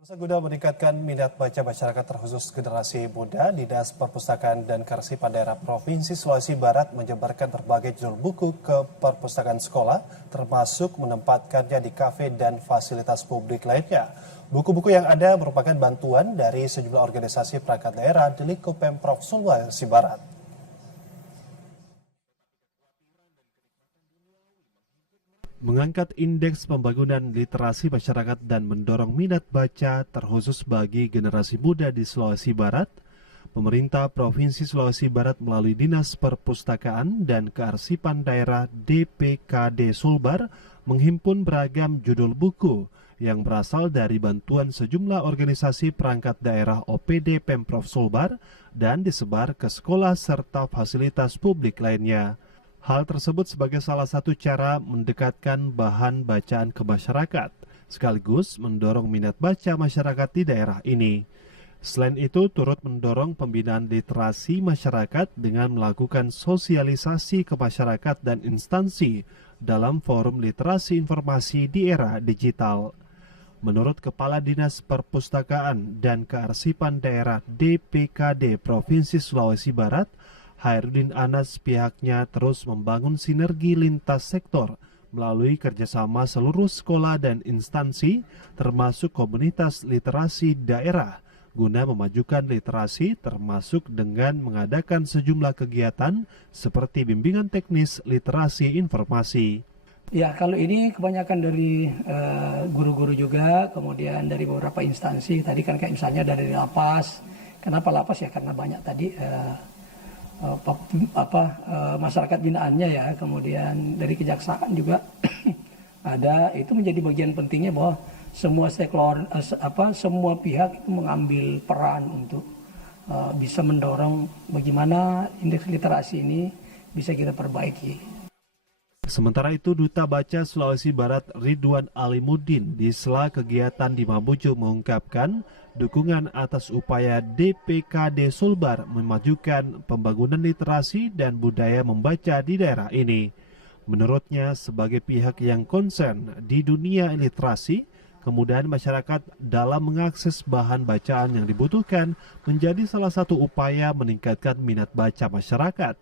Guna meningkatkan minat baca masyarakat terkhusus generasi muda, Dinas Perpustakaan dan Kearsipan Daerah Provinsi Sulawesi Barat menyebarkan berbagai judul buku ke perpustakaan sekolah, termasuk menempatkannya di kafe dan fasilitas publik lainnya. Buku-buku yang ada merupakan bantuan dari sejumlah organisasi perangkat daerah di lingkup Pemprov Sulawesi Barat. Mengangkat indeks pembangunan literasi masyarakat dan mendorong minat baca terkhusus bagi generasi muda di Sulawesi Barat, pemerintah Provinsi Sulawesi Barat melalui Dinas Perpustakaan dan Kearsipan Daerah DPKD Sulbar menghimpun beragam judul buku yang berasal dari bantuan sejumlah organisasi perangkat daerah OPD Pemprov Sulbar dan disebar ke sekolah serta fasilitas publik lainnya. Hal tersebut sebagai salah satu cara mendekatkan bahan bacaan ke masyarakat, sekaligus mendorong minat baca masyarakat di daerah ini. Selain itu, turut mendorong pembinaan literasi masyarakat dengan melakukan sosialisasi ke masyarakat dan instansi dalam forum literasi informasi di era digital. Menurut Kepala Dinas Perpustakaan dan Kearsipan Daerah DPKD Provinsi Sulawesi Barat, Hairudin Anas, pihaknya terus membangun sinergi lintas sektor melalui kerjasama seluruh sekolah dan instansi termasuk komunitas literasi daerah guna memajukan literasi termasuk dengan mengadakan sejumlah kegiatan seperti bimbingan teknis literasi informasi. Ya, kalau ini kebanyakan dari guru-guru juga, kemudian dari beberapa instansi. Tadi kan kayak misalnya dari Lapas. Kenapa Lapas ya? Karena banyak tadi masyarakat binaannya ya, kemudian dari kejaksaan juga ada. Itu menjadi bagian pentingnya bahwa semua stakeholder, semua pihak itu mengambil peran untuk bisa mendorong bagaimana indeks literasi ini bisa kita perbaiki. Sementara itu, Duta Baca Sulawesi Barat Ridwan Alimuddin di sela kegiatan di Mamuju mengungkapkan dukungan atas upaya DPKD Sulbar memajukan pembangunan literasi dan budaya membaca di daerah ini. Menurutnya, sebagai pihak yang konsen di dunia literasi, kemudahan masyarakat dalam mengakses bahan bacaan yang dibutuhkan menjadi salah satu upaya meningkatkan minat baca masyarakat.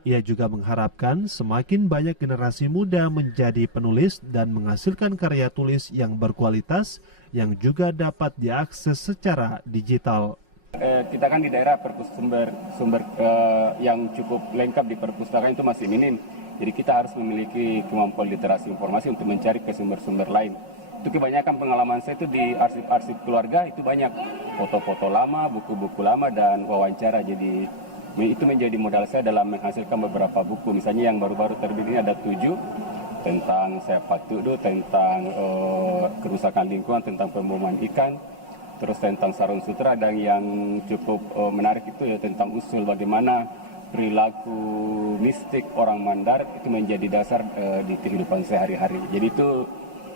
Ia juga mengharapkan semakin banyak generasi muda menjadi penulis dan menghasilkan karya tulis yang berkualitas yang juga dapat diakses secara digital. Kita kan di daerah sumber yang cukup lengkap di perpustakaan itu masih minim. Jadi kita harus memiliki kemampuan literasi informasi untuk mencari ke sumber-sumber lain. Itu kebanyakan pengalaman saya itu di arsip-arsip keluarga itu banyak foto-foto lama, buku-buku lama dan wawancara. Jadi itu menjadi modal saya dalam menghasilkan beberapa buku. Misalnya yang baru-baru terbit ini ada 7 tentang Sepak-Tudu, tentang kerusakan lingkungan, tentang pembuangan ikan, terus tentang Sarung Sutra, dan yang cukup menarik itu ya tentang usul bagaimana perilaku mistik orang Mandar itu menjadi dasar di kehidupan sehari-hari. Jadi itu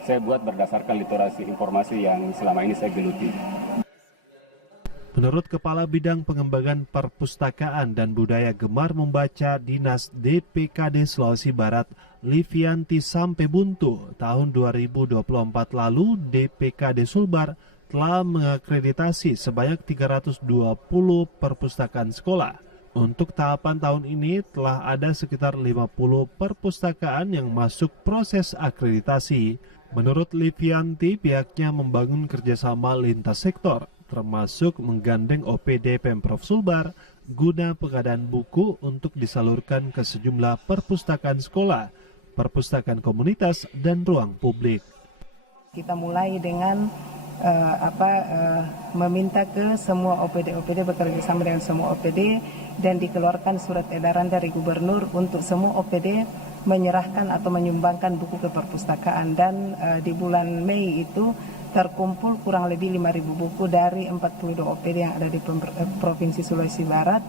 saya buat berdasarkan literasi informasi yang selama ini saya geluti. Menurut Kepala Bidang Pengembangan Perpustakaan dan Budaya Gemar Membaca Dinas DPKD Sulawesi Barat, Livianti Sampebuntu, tahun 2024 lalu DPKD Sulbar telah mengakreditasi sebanyak 320 perpustakaan sekolah. Untuk tahapan tahun ini telah ada sekitar 50 perpustakaan yang masuk proses akreditasi. Menurut Livianti, pihaknya membangun kerjasama lintas sektor, termasuk menggandeng OPD Pemprov Sulbar guna pengadaan buku untuk disalurkan ke sejumlah perpustakaan sekolah, perpustakaan komunitas, dan ruang publik. Kita mulai dengan meminta ke semua OPD bekerja sama dengan semua OPD dan dikeluarkan surat edaran dari gubernur untuk semua OPD menyerahkan atau menyumbangkan buku ke perpustakaan, dan di bulan Mei itu terkumpul kurang lebih 5.000 buku dari 42 OPD yang ada di Provinsi Sulawesi Barat,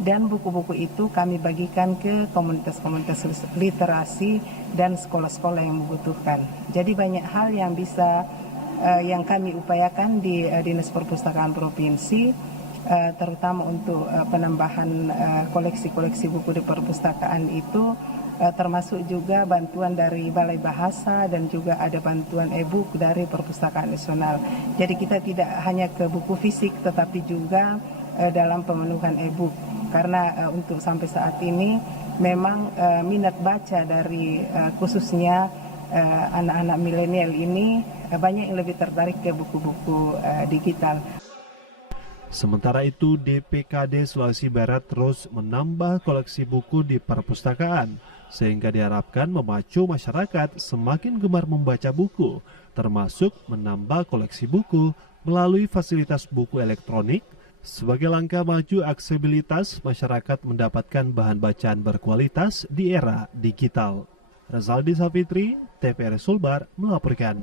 dan buku-buku itu kami bagikan ke komunitas-komunitas literasi dan sekolah-sekolah yang membutuhkan. Jadi banyak hal yang bisa yang kami upayakan di Dinas Perpustakaan Provinsi, terutama untuk penambahan koleksi-koleksi buku di perpustakaan itu termasuk juga bantuan dari Balai Bahasa dan juga ada bantuan e-book dari Perpustakaan Nasional. Jadi kita tidak hanya ke buku fisik tetapi juga dalam pemenuhan e-book, karena untuk sampai saat ini memang minat baca dari khususnya anak-anak milenial ini banyak yang lebih tertarik ke buku-buku digital. Sementara itu, DPKD Sulawesi Barat terus menambah koleksi buku di perpustakaan, sehingga diharapkan memacu masyarakat semakin gemar membaca buku, termasuk menambah koleksi buku melalui fasilitas buku elektronik, sebagai langkah maju aksesibilitas masyarakat mendapatkan bahan bacaan berkualitas di era digital. Rezaldi Safitri, TVRI Sulbar melaporkan.